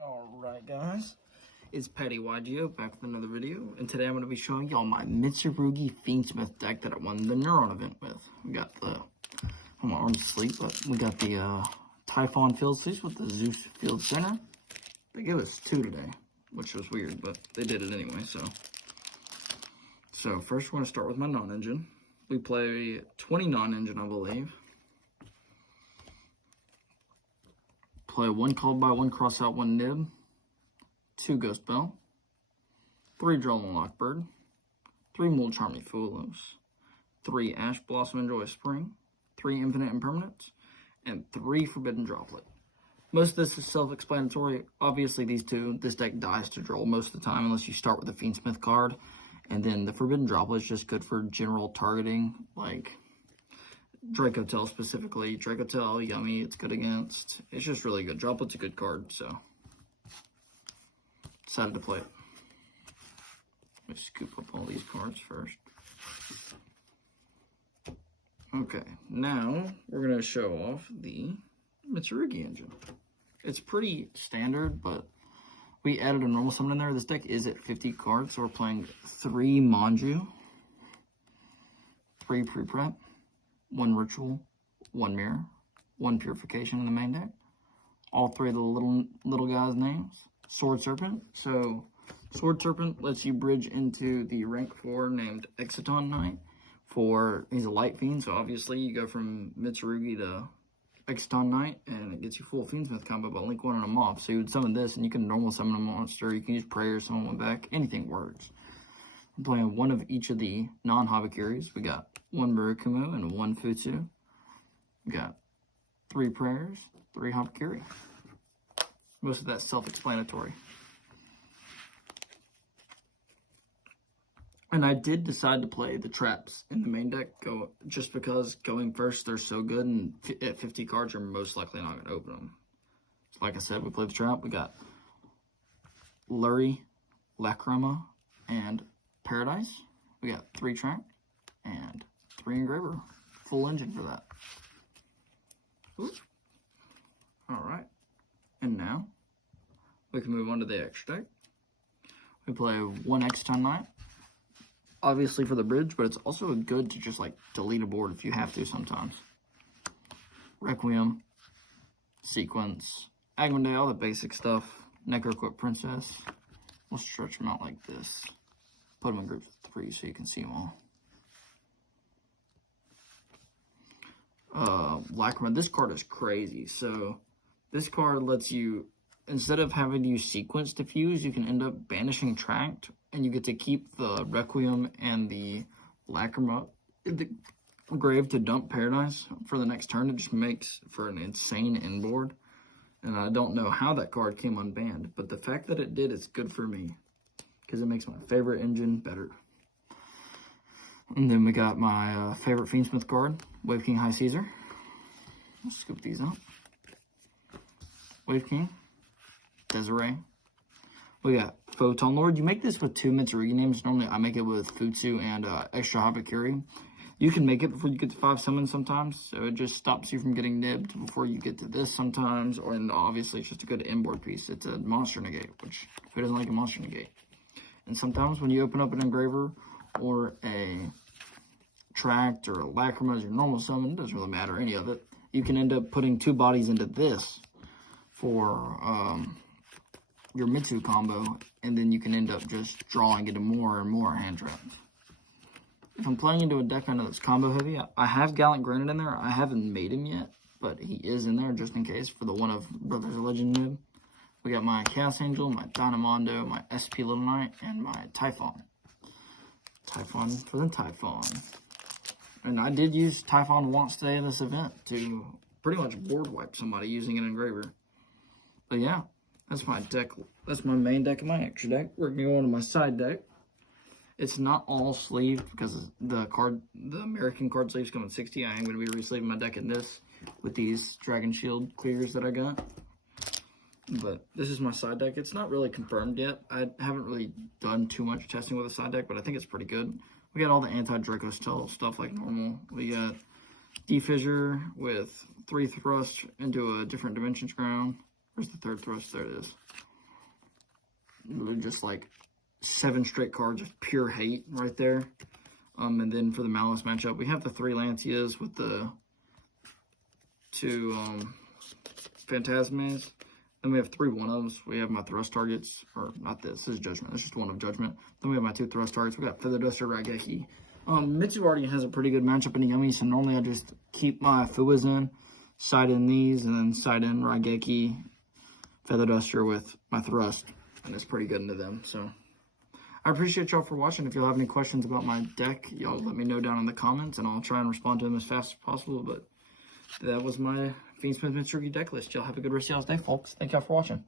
Alright guys, it's Patty YGO back with another video, and today I'm going to be showing y'all my Mitsurugi Fiendsmith deck that I won the Neuron event with. We got the, my arm's asleep, but we got the Typhon Field Sleeves with the Zeus Field Center. They gave us 2 today, which was weird, but they did it anyway, So first we're going to start with my non-engine. We play 20 non-engine, I believe. Play 1 called by, 1 cross out, 1 nib, 2 Ghost Bell, 3 Drillman Lockbird, 3 Mold Charming Foolos, 3 Ash Blossom Enjoy Spring, 3 Infinite Impermanence, and 3 Forbidden Droplet. Most of this is self-explanatory. Obviously, this deck dies to draw most of the time unless you start with a Fiendsmith card. And then the Forbidden Droplet is just good for general targeting, like Dracotel specifically. Dracotel, yummy, it's good against. It's just really good. Droplet's a good card, so decided to play it. Let me scoop up all these cards first. Okay, now we're going to show off the Mitsurugi engine. It's pretty standard, but we added a normal summon in there. This deck is at 50 cards, so we're playing 3 Manju, 3 Pre-Prep, 1 Ritual, 1 Mirror, 1 Purification in the main deck. All 3 of the little guys' names. Sword Serpent. So, Sword Serpent lets you bridge into the rank 4 named Exciton Knight. He's a light fiend, so obviously you go from Mitsurugi to Exciton Knight, and it gets you full Fiendsmith combo, but link 1 on them off. So you would summon this, and you can normal summon a monster. You can use prayer, summon one back. Anything works. I'm playing 1 of each of the non-Habakuris. We got 1 Murakumo and 1 Futsu. We got 3 prayers, 3 Habakuri. Most of that's self-explanatory. And I did decide to play the traps in the main deck just because going first, they're so good, and at 50 cards, you're most likely not going to open them. So like I said, we played the trap. We got Lurie, Lacrima, and Paradise. We got 3 Track and 3 Engraver. Full engine for that. Ooh. All right. And now we can move on to the extra deck. We play 1 Exciton Knight. Obviously for the bridge, but it's also good to just like delete a board if you have to sometimes. Requiem, Sequence, Agmundale, all the basic stuff. Necroquip Princess. We'll stretch them out like this. Put them in groups of 3 so you can see them all. Lacrima, this card is crazy. So this card lets you, instead of having to use Sequence to fuse, you can end up banishing Tract, and you get to keep the Requiem and the Lacrima in the grave to dump Paradise for the next turn. It just makes for an insane inboard. And I don't know how that card came unbanned, but the fact that it did is good for me, because it makes my favorite engine better. And then we got my favorite Fiendsmith card, Wave King High Caesar. Let's scoop these out. Wave King, Desiree. We got Photon Lord. You make this with 2 Mitsurugi names. Normally I make it with Futsu and extra Habakuri. You can make it before you get to 5 summons sometimes, so it just stops you from getting nibbed before you get to this sometimes. And obviously it's just a good inboard piece. It's a monster negate, which who doesn't like a monster negate? And sometimes when you open up an Engraver or a Tract or a Lacrima as your normal summon, it doesn't really matter, any of it, you can end up putting 2 bodies into this for your Mitsu combo, and then you can end up just drawing into more and more hand traps. If I'm playing into a deck I know that's combo heavy, I have Gallant Granite in there. I haven't made him yet, but he is in there just in case for the one of Brothers of Legend nib. We got my Chaos Angel, my Dynamondo, my SP Little Knight, and my Typhon. Typhon for the Typhon. And I did use Typhon once today in this event to pretty much board wipe somebody using an Engraver. But yeah, that's my deck. That's my main deck and my extra deck. We're going to go on to my side deck. It's not all sleeved because the American card sleeves come in 60. I am going to be resleeving my deck in this with these Dragon Shield clears that I got. But this is my side deck. It's not really confirmed yet. I haven't really done too much testing with a side deck, but I think it's pretty good. We got all the anti-Draco stuff like normal. We got Defissure with 3 thrusts into a different dimensions ground. Where's the 3rd thrust? There it is. Literally just like 7 straight cards of pure hate right there. And then for the Malice matchup, we have the 3 Lancias with the 2 Phantasmas. Then we have 3 one-ofs. We have my thrust targets, or not this. This is Judgment. This is just one of Judgment. Then we have my 2 thrust targets. We got Feather Duster, Raigeki. Mitsu already has a pretty good matchup in the Yumi, so normally I just keep my Fuwas in, side in these, and then side in Raigeki, Feather Duster with my thrust, and it's pretty good into them. So I appreciate y'all for watching. If y'all have any questions about my deck, y'all let me know down in the comments, and I'll try and respond to them as fast as possible. But that was my Fiendsmith Mitsurugi deck list. Y'all have a good rest of y'all's day, folks. Thank y'all for watching.